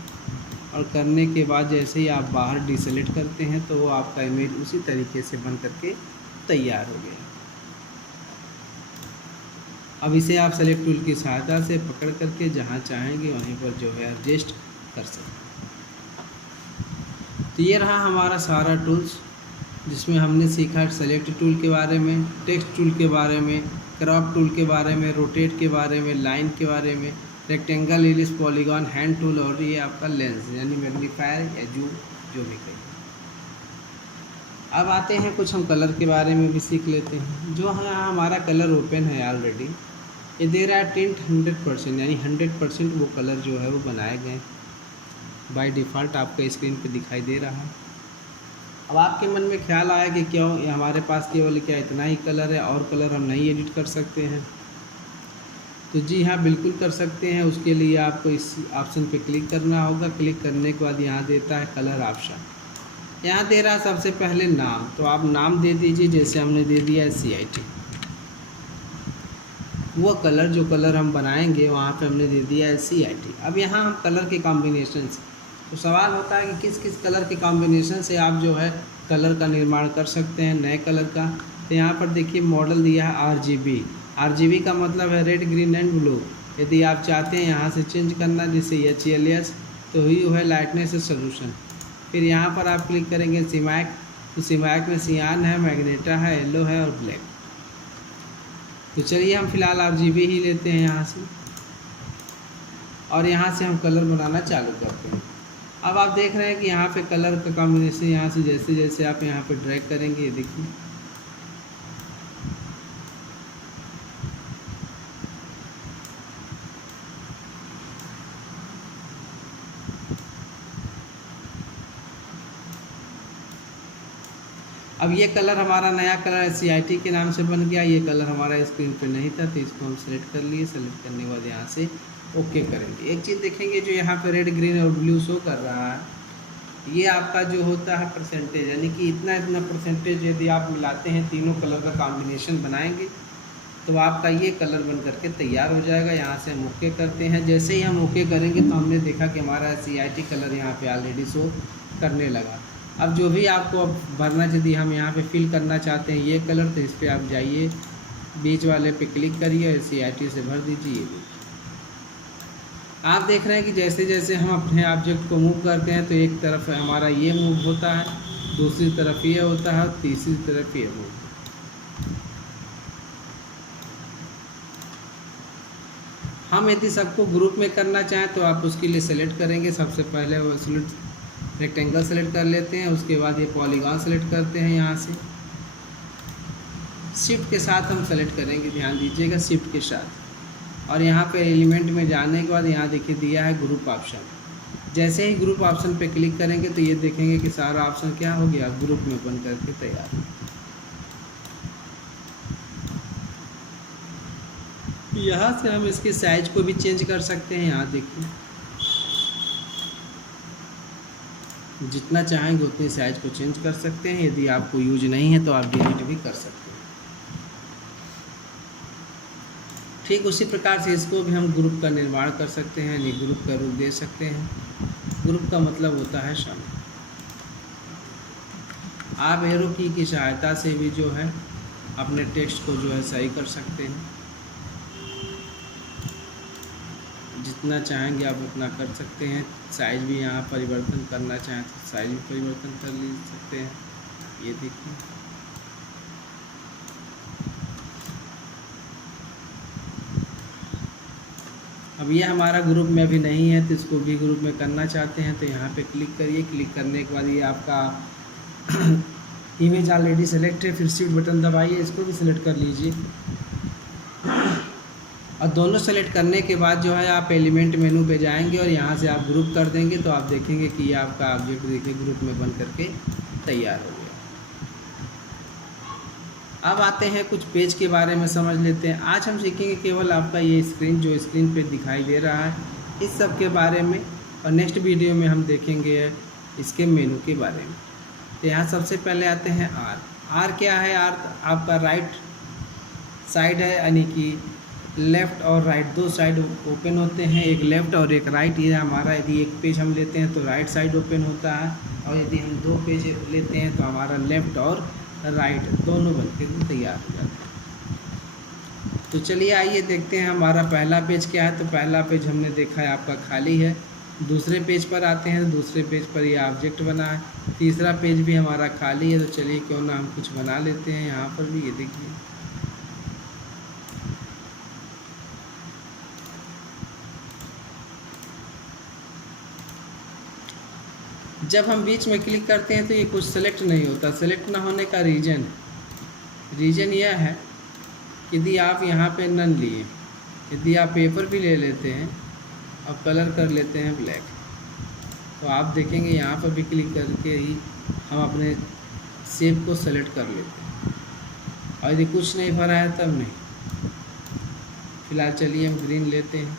और करने के बाद जैसे ही आप बाहर डिसेलेक्ट करते हैं तो वो आपका इमेज उसी तरीके से बन करके तैयार हो गया। अब इसे आप सेलेक्ट टूल की सहायता से पकड़ करके जहाँ चाहेंगे वहीं पर जो है एडजस्ट कर सकते हैं। तो ये रहा हमारा सारा टूल्स, जिसमें हमने सीखा सेलेक्ट टूल के बारे में, टेक्स्ट टूल के बारे में, क्रॉप टूल के बारे में, रोटेट के बारे में, लाइन के बारे में, rectangle, ellipse, polygon, hand tool, और ये आपका लेंस यानी मैग्नीफायर या जूम जो भी कहें। अब आते हैं कुछ हम कलर के बारे में भी सीख लेते हैं। जो हमारा कलर ओपन है ऑलरेडी, ये दे रहा है टिंट 100%, यानी 100% वो कलर जो है वो बनाए गए बाय डिफ़ॉल्ट आपका स्क्रीन पे दिखाई दे रहा है। अब आपके मन में ख्याल आया कि क्यों ये हमारे पास केवल क्या इतना ही कलर है और कलर हम नहीं एडिट कर सकते हैं। तो जी हाँ, बिल्कुल कर सकते हैं। उसके लिए आपको इस ऑप्शन पे क्लिक करना होगा। क्लिक करने के बाद यहाँ देता है कलर ऑप्शन, यहाँ दे रहा है सबसे पहले नाम। तो आप नाम दे दीजिए, जैसे हमने दे दिया है CIT। वो कलर जो कलर हम बनाएंगे वहाँ पे हमने दे दिया है CIT। अब यहाँ हम कलर के कॉम्बिनेशन से, तो सवाल होता है कि किस किस कलर के कॉम्बिनेशन से आप जो है कलर का निर्माण कर सकते हैं, नए कलर का। तो यहाँ पर देखिए मॉडल दिया है RGB। RGB का मतलब है रेड, ग्रीन एंड ब्लू, यदि आप चाहते हैं यहाँ से चेंज करना जैसे HLS, तो ही है लाइटनेस सोल्यूशन। फिर यहाँ पर आप क्लिक करेंगे सिमैक, तो सिमैक में सियान है, मैग्नेटा है, येलो है और ब्लैक। तो चलिए हम फिलहाल RGB ही लेते हैं यहाँ से, और यहाँ से हम कलर बनाना चालू करते हैं। अब आप देख रहे हैं कि यहाँ पे कलर का कॉम्बिनेशन यहाँ से जैसे जैसे आप यहाँ पे ड्रैग करेंगे, ये देखिए अब ये कलर हमारा नया कलर CIT के नाम से बन गया। ये कलर हमारा स्क्रीन पे नहीं था, तो इसको हम सेलेक्ट कर लिए। सेलेक्ट करने के बाद यहाँ से ओके करेंगे। एक चीज़ देखेंगे, जो यहाँ पे रेड, ग्रीन और ब्लू शो कर रहा है, ये आपका जो होता है परसेंटेज, यानी कि इतना इतना परसेंटेज यदि आप मिलाते हैं, तीनों कलर का कॉम्बिनेशन बनाएंगे, तो आपका ये कलर बन करके तैयार हो जाएगा। यहाँ से हम ओके करते हैं। जैसे ही हम ओके करेंगे तो हमने देखा कि हमारा CIT कलर यहाँ पे ऑलरेडी शो करने लगा। अब जो भी आपको अब भरना, यदि हम यहाँ पे फिल करना चाहते हैं ये कलर, तो इस पर आप जाइए, बीच वाले पे क्लिक करिए और CIT से भर दीजिए। आप देख रहे हैं कि जैसे जैसे हम अपने ऑब्जेक्ट को मूव करते हैं, तो एक तरफ हमारा ये मूव होता है, दूसरी तरफ ये होता है, तीसरी तरफ ये मूव। हम यदि सबको ग्रुप में करना चाहें तो आप उसके लिए सेलेक्ट करेंगे। सबसे पहले वो रेक्टेंगल सेलेक्ट कर लेते हैं, उसके बाद ये पॉलीगॉन सेलेक्ट करते हैं। यहाँ से शिफ्ट के साथ हम सेलेक्ट करेंगे, ध्यान दीजिएगा, शिफ्ट के साथ। और यहाँ पे एलिमेंट में जाने के बाद यहाँ देखिए दिया है ग्रुप ऑप्शन। जैसे ही ग्रुप ऑप्शन पे क्लिक करेंगे तो ये देखेंगे कि सारा ऑप्शन क्या हो गया, ग्रुप में बन करके तैयार। यहाँ से हम इसके साइज को भी चेंज कर सकते हैं। यहाँ देखिए, जितना चाहेंगे उतनी साइज को चेंज कर सकते हैं। यदि आपको यूज नहीं है तो आप डिलीट भी कर सकते हैं। ठीक उसी प्रकार से इसको भी हम ग्रुप का निर्माण कर सकते हैं, यानी ग्रुप का रूप दे सकते हैं। ग्रुप का मतलब होता है शामिल। आप एरो की सहायता से भी जो है अपने टेक्स्ट को जो है सही कर सकते हैं। जितना चाहेंगे आप उतना कर सकते हैं। साइज भी यहाँ परिवर्तन करना चाहें तो साइज भी परिवर्तन कर ले सकते हैं। ये देखिए, अब ये हमारा ग्रुप में अभी नहीं है, तो इसको भी ग्रुप में करना चाहते हैं तो यहाँ पे क्लिक करिए। क्लिक करने के बाद ये आपका इमेज ऑलरेडी सेलेक्ट है, फिर शिफ्ट बटन दबाइए, इसको भी सिलेक्ट कर लीजिए। और दोनों सेलेक्ट करने के बाद जो है आप एलिमेंट मेनू पे जाएंगे और यहाँ से आप ग्रुप कर देंगे, तो आप देखेंगे कि ये आपका ऑब्जेक्ट देखिए ग्रुप में बन करके तैयार हो गया। अब आते हैं कुछ पेज के बारे में समझ लेते हैं। आज हम सीखेंगे केवल आपका ये स्क्रीन जो स्क्रीन पे दिखाई दे रहा है, इस सब के बारे में, और नेक्स्ट वीडियो में हम देखेंगे इसके मेनू के बारे में। तो यहाँ सबसे पहले आते हैं आर क्या है। आर आपका राइट साइड है, यानी कि लेफ़्ट और राइट दो साइड ओपन होते हैं, एक लेफ़्ट और एक राइट। ये हमारा यदि एक पेज हम लेते हैं तो राइट साइड ओपन होता है, और यदि हम दो पेज लेते हैं तो हमारा लेफ़्ट और राइट दोनों बनकर तैयार हो जाते हैं। तो चलिए आइए देखते हैं हमारा पहला पेज क्या है। तो पहला पेज हमने देखा है आपका खाली है। दूसरे पेज पर आते हैं, तो दूसरे पेज पर ये ऑब्जेक्ट बना है। तीसरा पेज भी हमारा खाली है, तो चलिए क्यों ना हम कुछ बना लेते हैं। यहाँ पर भी ये देखिए, जब हम बीच में क्लिक करते हैं तो ये कुछ सेलेक्ट नहीं होता। सेलेक्ट ना होने का रीज़न यह है, यदि आप यहाँ पे नन लिए, यदि आप पेपर भी ले लेते हैं और कलर कर लेते हैं ब्लैक, तो आप देखेंगे यहाँ पर भी क्लिक करके ही हम अपने शेप को सेलेक्ट कर लेते हैं। और यदि कुछ नहीं भरा है तब नहीं। फिलहाल चलिए हम ग्रीन लेते हैं।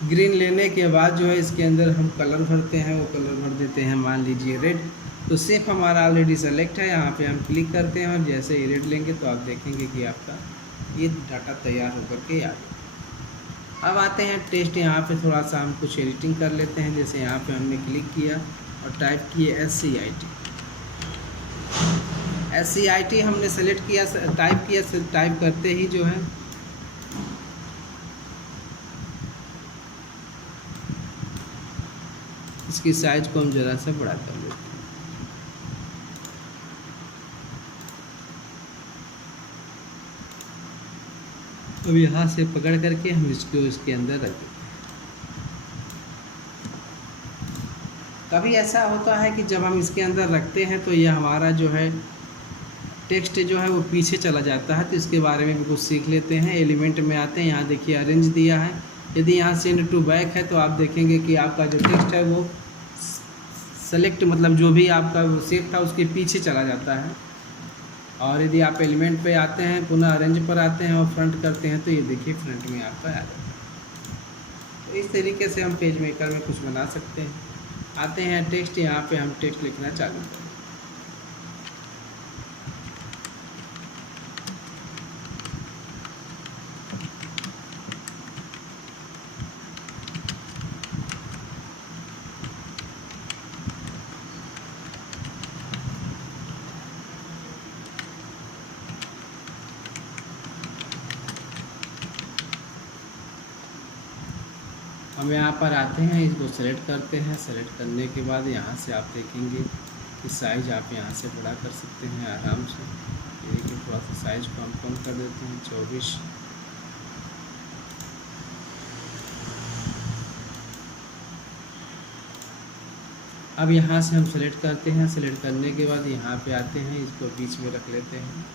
ग्रीन लेने के बाद जो है इसके अंदर हम कलर भरते हैं, वो कलर भर देते हैं, मान लीजिए रेड। तो शेप हमारा ऑलरेडी सेलेक्ट है, यहाँ पे हम क्लिक करते हैं और जैसे ही रेड लेंगे तो आप देखेंगे कि आपका ये डाटा तैयार होकर के आ गया। अब आते हैं टेस्ट। यहाँ पे थोड़ा सा हम कुछ एडिटिंग कर लेते हैं। जैसे यहाँ पे हमने क्लिक किया और टाइप किए SCIT, SCIT हमने सेलेक्ट किया, टाइप किया, टाइप करते ही जो है इसकी साइज को हम ज़रा सा बड़ा कर लेते हैं। अब यहाँ से पकड़ करके हम इसको इसके अंदर रख देते हैं। कभी ऐसा होता है कि जब हम इसके अंदर रखते हैं तो यह हमारा जो है टेक्स्ट जो है वो पीछे चला जाता है, तो इसके बारे में भी कुछ सीख लेते हैं। एलिमेंट में आते हैं, यहाँ देखिए अरेंज दिया है। यदि यहाँ सेंड टू बैक है तो आप देखेंगे कि आपका जो टेक्स्ट है वो सेलेक्ट मतलब जो भी आपका शेप था उसके पीछे चला जाता है। और यदि आप एलिमेंट पे आते हैं, पुनः अरेंज पर आते हैं और फ्रंट करते हैं तो ये देखिए फ्रंट में आपका आ जाता है। तो इस तरीके से हम पेज मेकर में कुछ बना सकते हैं। आते हैं टेक्स्ट, यहाँ पे हम टेक्स्ट लिखना चालू करें। हम यहाँ पर आते हैं, इसको सेलेक्ट करते हैं। सेलेक्ट करने के बाद यहाँ से आप देखेंगे कि साइज़ आप यहाँ से बड़ा कर सकते हैं आराम से। ये देखिए थोड़ा सा साइज़ को हम कम कर देते हैं, 24। अब यहाँ से हम सेलेक्ट करते हैं। सेलेक्ट करने के बाद यहाँ पे आते हैं, इसको बीच में रख लेते हैं।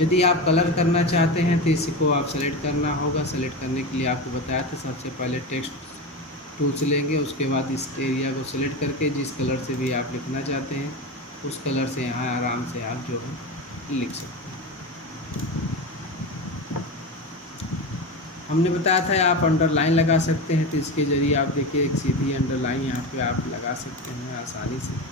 यदि आप कलर करना चाहते हैं तो इसको आप सेलेक्ट करना होगा। सेलेक्ट करने के लिए आपको बताया था सबसे पहले टेक्स्ट टूल्स लेंगे, उसके बाद इस एरिया को सेलेक्ट करके जिस कलर से भी आप लिखना चाहते हैं उस कलर से यहाँ आराम से आप जो है लिख सकते हैं। हमने बताया था आप अंडरलाइन लगा सकते हैं, तो इसके ज़रिए आप देखिए एक सीधी अंडरलाइन यहाँ पे आप लगा सकते हैं आसानी से।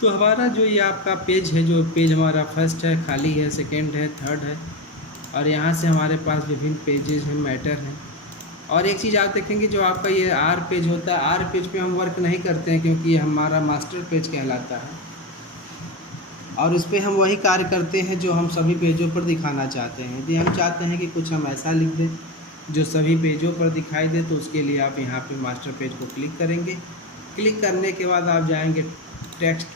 तो हमारा जो ये आपका पेज है, जो पेज हमारा फर्स्ट है, खाली है, सेकंड है, थर्ड है, और यहाँ से हमारे पास विभिन्न पेजेस हैं, मैटर हैं। और एक चीज़ आप देखेंगे जो आपका ये आर पेज होता है, आर पेज पे हम वर्क नहीं करते हैं क्योंकि ये हमारा मास्टर पेज कहलाता है, और इस पर हम वही कार्य करते हैं जो हम सभी पेजों पर दिखाना चाहते हैं। यदि हम चाहते हैं कि कुछ हम ऐसा लिख दें जो सभी पेजों पर दिखाई दे, तो उसके लिए आप यहाँ पे मास्टर पेज को क्लिक करेंगे। क्लिक करने के बाद आप जाएंगे टेक्स्ट,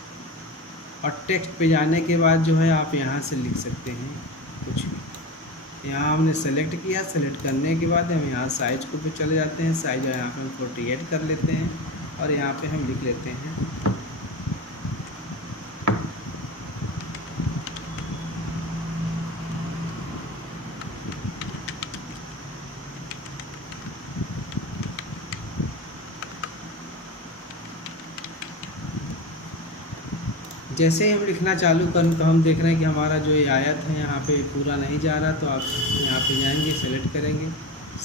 और टेक्स्ट पे जाने के बाद जो है आप यहाँ से लिख सकते हैं कुछ भी। यहाँ हमने सेलेक्ट किया, सेलेक्ट करने के बाद हम यहाँ साइज को भी चले जाते हैं। साइज यहाँ पे हम 48 कर लेते हैं और यहाँ पे हम लिख लेते हैं जैसे ही हम लिखना चालू करें तो हम देख रहे हैं कि हमारा जो ये आयत है यहाँ पे पूरा नहीं जा रहा, तो आप यहाँ पे जाएंगे, सेलेक्ट करेंगे।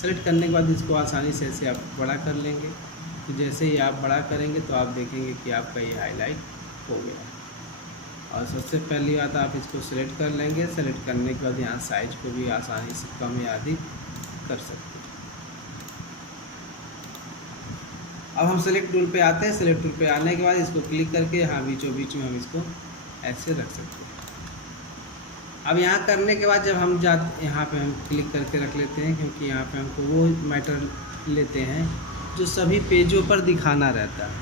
सेलेक्ट करने के बाद इसको आसानी से ऐसे आप बड़ा कर लेंगे। तो जैसे ही आप बड़ा करेंगे तो आप देखेंगे कि आपका ये हाईलाइट हो गया। और सबसे पहली बात आप इसको सेलेक्ट कर लेंगे। सेलेक्ट करने के बाद यहाँ साइज को भी आसानी से कम या अधिक कर सकते हैं। अब हम सेलेक्ट टूल पे आते हैं। सेलेक्ट टूल पे आने के बाद इसको क्लिक करके यहाँ बीचों बीच में हम इसको ऐसे रख सकते हैं। अब यहाँ करने के बाद जब हम यहाँ पे हम क्लिक करके रख लेते हैं, क्योंकि यहाँ पे हमको वो मैटर लेते हैं जो सभी पेजों पर दिखाना रहता है।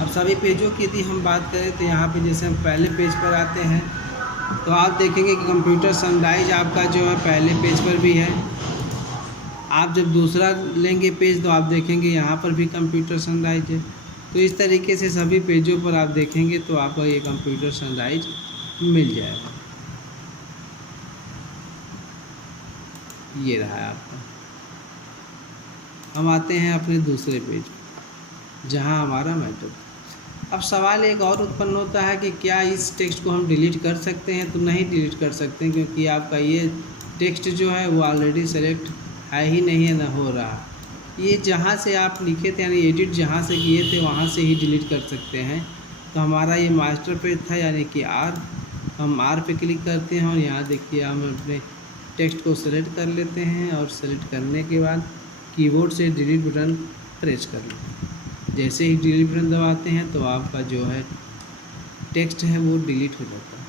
अब सभी पेजों की यदि हम बात करें तो यहाँ पे जैसे हम पहले पेज पर आते हैं तो आप देखेंगे कि कंप्यूटर सनराइज आपका जो है पहले पेज पर भी है। आप जब दूसरा लेंगे पेज तो आप देखेंगे यहाँ पर भी कंप्यूटर सनराइज है। तो इस तरीके से सभी पेजों पर आप देखेंगे तो आपको ये कंप्यूटर सनराइज मिल जाएगा। ये रहा आपका। हम आते हैं अपने दूसरे पेज पर जहाँ हमारा मैटर। अब सवाल एक और उत्पन्न होता है कि क्या इस टेक्स्ट को हम डिलीट कर सकते हैं? तो नहीं डिलीट कर सकते हैं, क्योंकि आपका ये टेक्स्ट जो है वो ऑलरेडी सेलेक्ट है ही नहीं है, ना हो रहा। ये जहाँ से आप लिखे थे यानी एडिट जहाँ से किए थे वहाँ से ही डिलीट कर सकते हैं। तो हमारा ये मास्टर पेज था यानी कि आर, हम आर पे क्लिक करते हैं और यहाँ देखिए हम अपने टेक्स्ट को सेलेक्ट कर लेते हैं। और सेलेक्ट करने के बाद कीबोर्ड से डिलीट बटन प्रेस कर लो। जैसे ही डिलीट बटन दबाते हैं तो आपका जो है टेक्स्ट है वो डिलीट हो जाता है।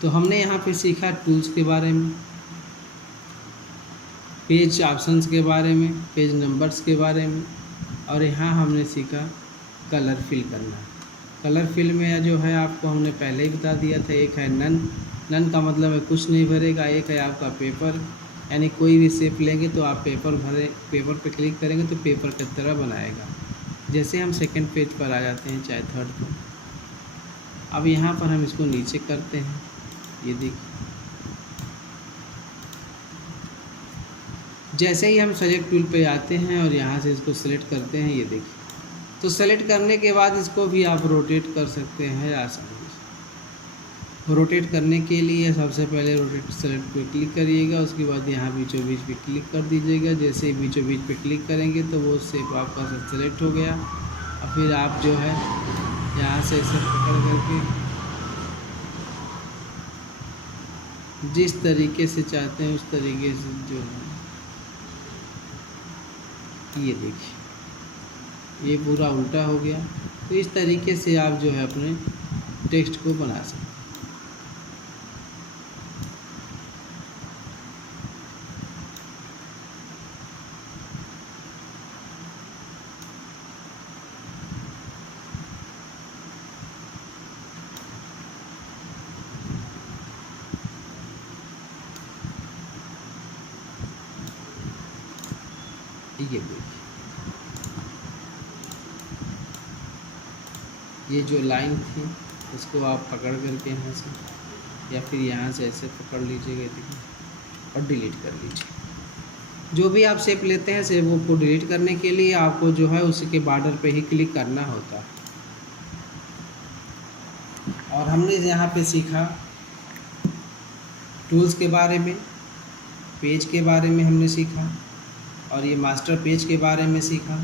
तो हमने यहाँ पे सीखा टूल्स के बारे में, पेज ऑप्शंस के बारे में, पेज नंबर्स के बारे में, और यहाँ हमने सीखा कलर फिल करना। कलर फिल में जो है आपको हमने पहले ही बता दिया था, एक है नन। नन का मतलब है कुछ नहीं भरेगा। एक है आपका पेपर, यानी कोई भी शेप लेंगे तो आप पेपर पे क्लिक करेंगे तो पेपर की तरह बनाएगा। जैसे हम सेकंड पेज पर आ जाते हैं, चाहे थर्ड पर, अब यहाँ पर हम इसको नीचे करते हैं, ये देखिए। जैसे ही हम सेलेक्ट टूल पे आते हैं और यहाँ से इसको सेलेक्ट करते हैं, ये देखिए। तो सेलेक्ट करने के बाद इसको भी आप रोटेट कर सकते हैं आसानी से। रोटेट करने के लिए सबसे पहले रोटेट सेलेक्ट पे क्लिक करिएगा, उसके बाद यहाँ बीचों बीच पे क्लिक कर दीजिएगा। जैसे ही बीचों बीच पे क्लिक करेंगे तो वो शेप आपका सेलेक्ट हो गया। और फिर आप जो है यहाँ से इसे पकड़ करके जिस तरीके से चाहते हैं उस तरीके से जो है, ये देखिए ये पूरा उल्टा हो गया। तो इस तरीके से आप जो है अपने टेक्स्ट को बना सकते हैं। ये देखिए, ये जो लाइन थी इसको आप पकड़ करके यहाँ से या फिर यहाँ से ऐसे पकड़ लीजिएगा, देखिए, और डिलीट कर लीजिए। जो भी आप शेप लेते हैं, शेप को डिलीट करने के लिए आपको जो है उसी के बॉर्डर पे ही क्लिक करना होता है। और हमने यहाँ पे सीखा टूल्स के बारे में, पेज के बारे में हमने सीखा, और ये मास्टर पेज के बारे में सीखा,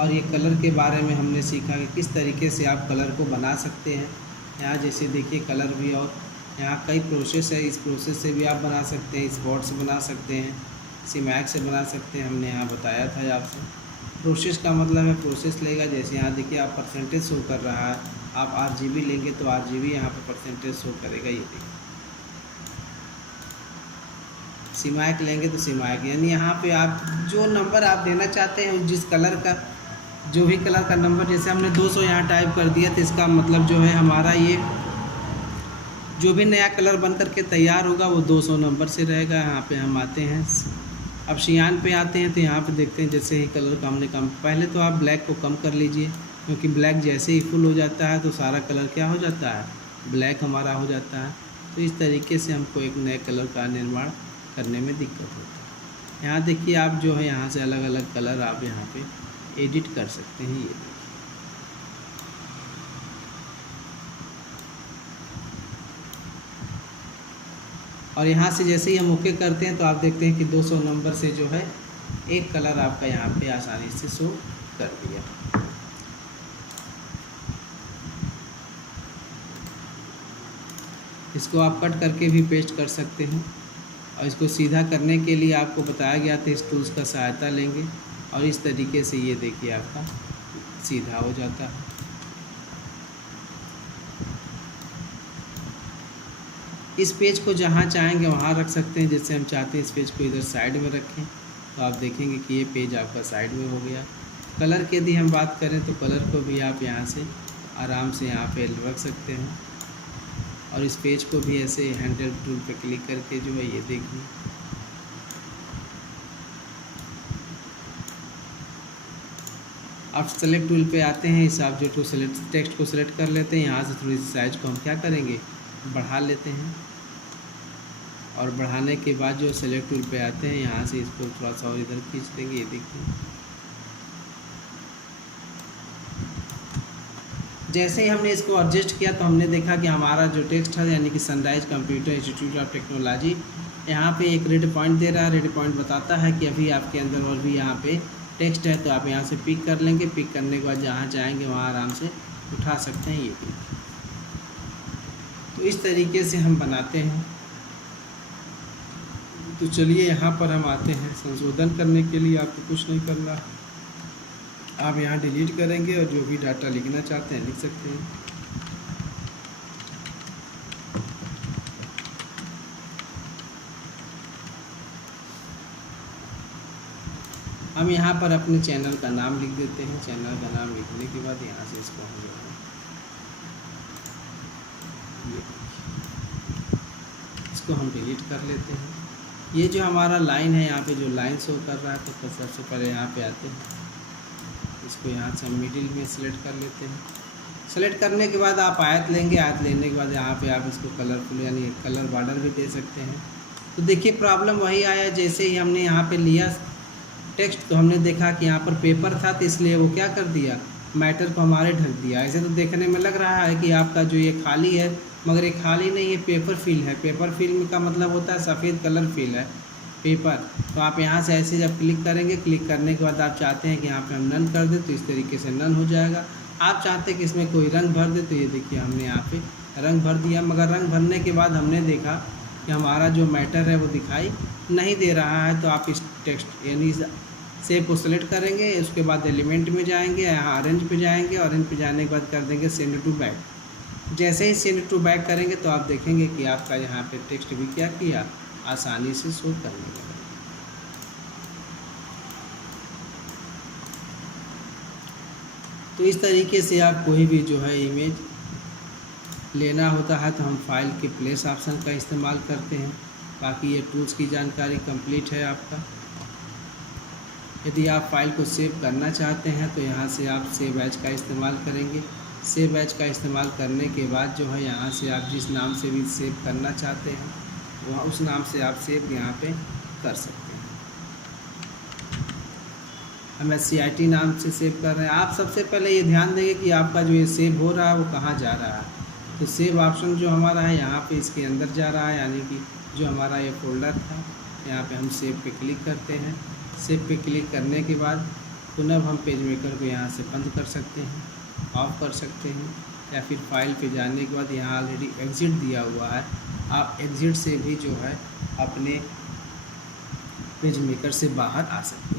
और ये कलर के बारे में हमने सीखा कि किस तरीके से आप कलर को बना सकते हैं। यहाँ जैसे देखिए कलर भी, और यहाँ कई प्रोसेस है, इस प्रोसेस से भी आप बना सकते हैं, स्पॉट से बना सकते हैं, सीमैक से बना सकते हैं। हमने यहाँ बताया था आपसे। प्रोसेस का मतलब है प्रोसेस लेगा। जैसे यहाँ देखिए आप परसेंटेज शो कर रहा है, आप RGB लेंगे तो RGB यहाँ पर परसेंटेज शो करेगा, ये देखिए। सीमैक लेंगे तो सीमैक, यानी यहाँ पे आप जो नंबर आप देना चाहते हैं, जिस कलर का, जो भी कलर का नंबर, जैसे हमने 200 यहाँ टाइप कर दिया तो इसका मतलब जो है हमारा ये जो भी नया कलर बन करके तैयार होगा वो 200 नंबर से रहेगा। यहाँ पे हम आते हैं, अब सियान पे आते हैं तो यहाँ पे देखते हैं जैसे ही कलर का हमने कम, पहले तो आप ब्लैक को कम कर लीजिए, क्योंकि ब्लैक जैसे ही फुल हो जाता है तो सारा कलर क्या हो जाता है, ब्लैक हमारा हो जाता है। तो इस तरीके से हमको एक नए कलर का निर्माण करने में दिक्कत होती है। यहाँ देखिए आप जो है यहाँ से अलग अलग कलर आप यहाँ पे एडिट कर सकते हैं, ये देखिए। और यहाँ से जैसे ही हम ओके करते हैं तो आप देखते हैं कि 200 नंबर से जो है एक कलर आपका यहाँ पे आसानी से शो कर दिया। इसको आप कट करके भी पेस्ट कर सकते हैं, और इसको सीधा करने के लिए आपको बताया गया था इस टूल्स का सहायता लेंगे, और इस तरीके से ये देखिए आपका सीधा हो जाता है। इस पेज को जहाँ चाहेंगे वहाँ रख सकते हैं। जैसे हम चाहते हैं इस पेज को इधर साइड में रखें तो आप देखेंगे कि ये पेज आपका साइड में हो गया। कलर की यदि हम बात करें तो कलर को भी आप यहाँ से आराम से यहाँ पे रख सकते हैं, और इस पेज को भी ऐसे हैंडल टूल पे क्लिक करके जो है ये देखिए आप सेलेक्ट टूल पे आते हैं, इस ऑब्जेक्ट को सेलेक्ट, टेक्स्ट को सेलेक्ट कर लेते हैं। यहाँ से थोड़ी सी साइज को हम क्या करेंगे, बढ़ा लेते हैं, और बढ़ाने के बाद जो सेलेक्ट टूल पे आते हैं यहाँ से इसको थोड़ा सा और इधर खींच देंगे, ये देखिए। जैसे ही हमने इसको एडजस्ट किया तो हमने देखा कि हमारा जो टेक्स्ट है, यानी कि sunrise computer institute of technology, यहाँ पे एक रेड पॉइंट दे रहा है। रेड पॉइंट बताता है कि अभी आपके अंदर और भी यहाँ पे टेक्स्ट है तो आप यहाँ से पिक कर लेंगे। पिक करने के बाद जहाँ जाएंगे वहाँ आराम से उठा सकते हैं ये पिक। तो इस तरीके से हम बनाते हैं। तो चलिए यहाँ पर हम आते हैं। संशोधन करने के लिए आपको कुछ नहीं करना, आप यहाँ डिलीट करेंगे और जो भी डाटा लिखना चाहते हैं लिख सकते हैं। हम यहाँ पर अपने चैनल का नाम लिख देते हैं। चैनल का नाम लिखने के बाद यहाँ से इसको हम जो है इसको हम डिलीट कर लेते हैं। ये जो हमारा लाइन है, यहाँ पे जो लाइन शो कर रहा है, तो सबसे पहले यहाँ पे आते हैं। इसको यहाँ से हम मिडिल में सिलेक्ट कर लेते हैं। सेलेक्ट करने के बाद आप आयत लेंगे। आयत लेने के बाद यहाँ पे आप इसको कलरफुल यानी कलर बॉर्डर भी दे सकते हैं। तो देखिए प्रॉब्लम वही आया, जैसे ही हमने यहाँ पे लिया टेक्स्ट तो हमने देखा कि यहाँ पर पेपर था, तो इसलिए वो क्या कर दिया, मैटर को हमारे ढक दिया। ऐसे तो देखने में लग रहा है कि आपका जो ये खाली है, मगर ये खाली नहीं, ये पेपर फिल है। पेपर फिल का मतलब होता है सफ़ेद कलर फिल है पेपर। तो आप यहाँ से ऐसे जब क्लिक करेंगे, क्लिक करने के बाद आप चाहते हैं कि यहाँ पे हम नन कर दें तो इस तरीके से नन हो जाएगा। आप चाहते हैं कि इसमें कोई रंग भर दे तो ये देखिए हमने यहाँ पे रंग भर दिया। मगर रंग भरने के बाद हमने देखा कि हमारा जो मैटर है वो दिखाई नहीं दे रहा है। तो आप इस टेक्स्ट यानी सेव को सेलेक्ट करेंगे, उसके बाद एलिमेंट में जाएंगे, यहाँ ऑरेंज पे जाएंगे। ऑरेंज पे जाने के बाद कर देंगे सेंड टू बैक। जैसे ही सेंड टू बैक करेंगे तो आप देखेंगे कि आपका यहाँ पे टेक्स्ट भी क्या किया, आसानी से शो करने लगा। तो इस तरीके से आप कोई भी जो है इमेज लेना होता है तो हम फाइल के प्लेस ऑप्शन का इस्तेमाल करते हैं। बाकी ये टूल्स की जानकारी कंप्लीट है आपका। यदि आप फाइल को सेव करना चाहते हैं तो यहाँ से आप सेव एज का इस्तेमाल करेंगे। सेव एज का इस्तेमाल करने के बाद जो है यहाँ से आप जिस नाम से भी सेव करना चाहते हैं वहाँ उस नाम से आप सेव यहाँ पे कर सकते हैं। हम SCIT नाम से सेव कर रहे हैं। आप सबसे पहले ये ध्यान देंगे कि आपका जो ये सेव हो रहा है वो कहाँ जा रहा है। तो सेव ऑप्शन जो हमारा है यहाँ पे इसके अंदर जा रहा है, यानी कि जो हमारा ये फोल्डर था यहाँ पे हम सेव पे क्लिक करते हैं। सेव पे क्लिक करने के बाद पुनः हम पेज मेकर को यहाँ से बंद कर सकते हैं, ऑफ कर सकते हैं, या फिर फाइल पे जाने के बाद यहाँ ऑलरेडी एग्ज़िट दिया हुआ है, आप एग्ज़िट से भी जो है अपने पेज मेकर से बाहर आ सकते हैं।